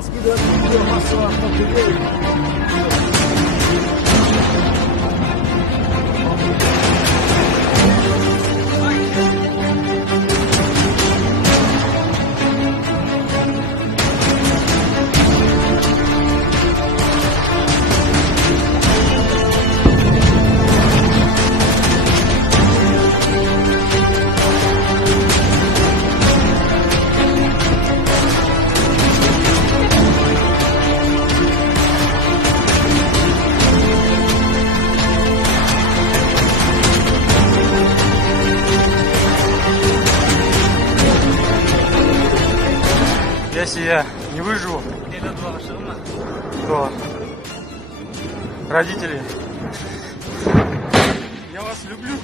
стал скидывать видео массово автомобилей. Если я не выживу, то родители, я вас люблю.